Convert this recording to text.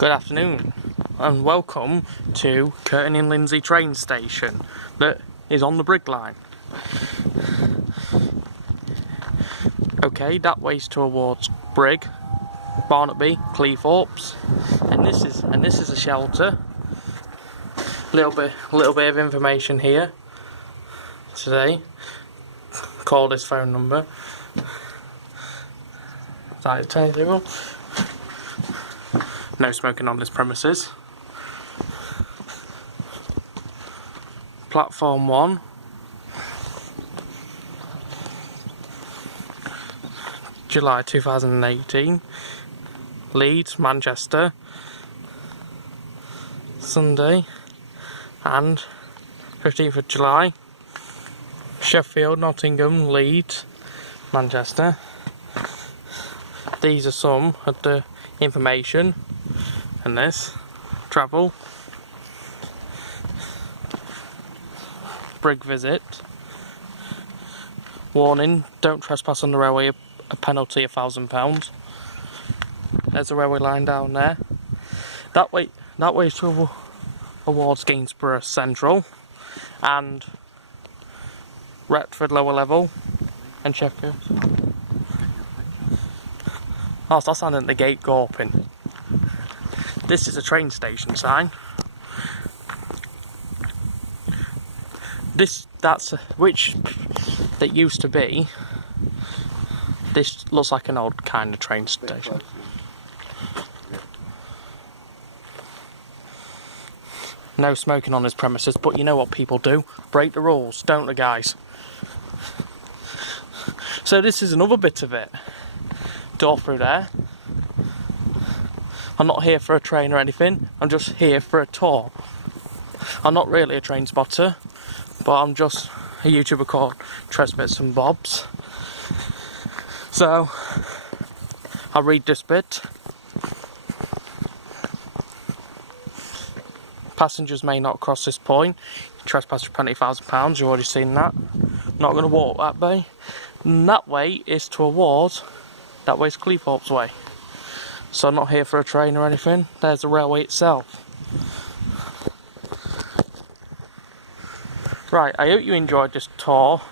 Good afternoon and welcome to Kirton and Lindsey train station that is on the Brig line. Okay, that way's towards Brig, Barnaby, Cleethorpes, and this is a shelter. Little bit of information here today. Call this phone number. Is that it? No smoking on this premises. Platform 1. July 2018. Leeds, Manchester. Sunday. And 15th of July. Sheffield, Nottingham, Leeds, Manchester. These are some of the information. And this, travel, Brig visit, warning, don't trespass on the railway, a penalty of £1,000. There's the railway line down there. That way is towards Gainsborough Central and Retford lower level and Sheffield. Oh, that's standing at the gate gawping. This is a train station sign. That used to be. This looks like an old kind of train station. No smoking on this premises, but you know what people do? Break the rules, don't they, guys? So this is another bit of it. Door through there. I'm not here for a train or anything, I'm just here for a tour. I'm not really a train spotter, but I'm just a YouTuber called Trev and Bobs. So, I'll read this bit. Passengers may not cross this point. Trespass for penalty £1,000, you've already seen that. Not going to walk that way. And that way is towards, that way's Cleethorpes way. So I'm not here for a train or anything. There's the railway itself. Right, I hope you enjoyed this tour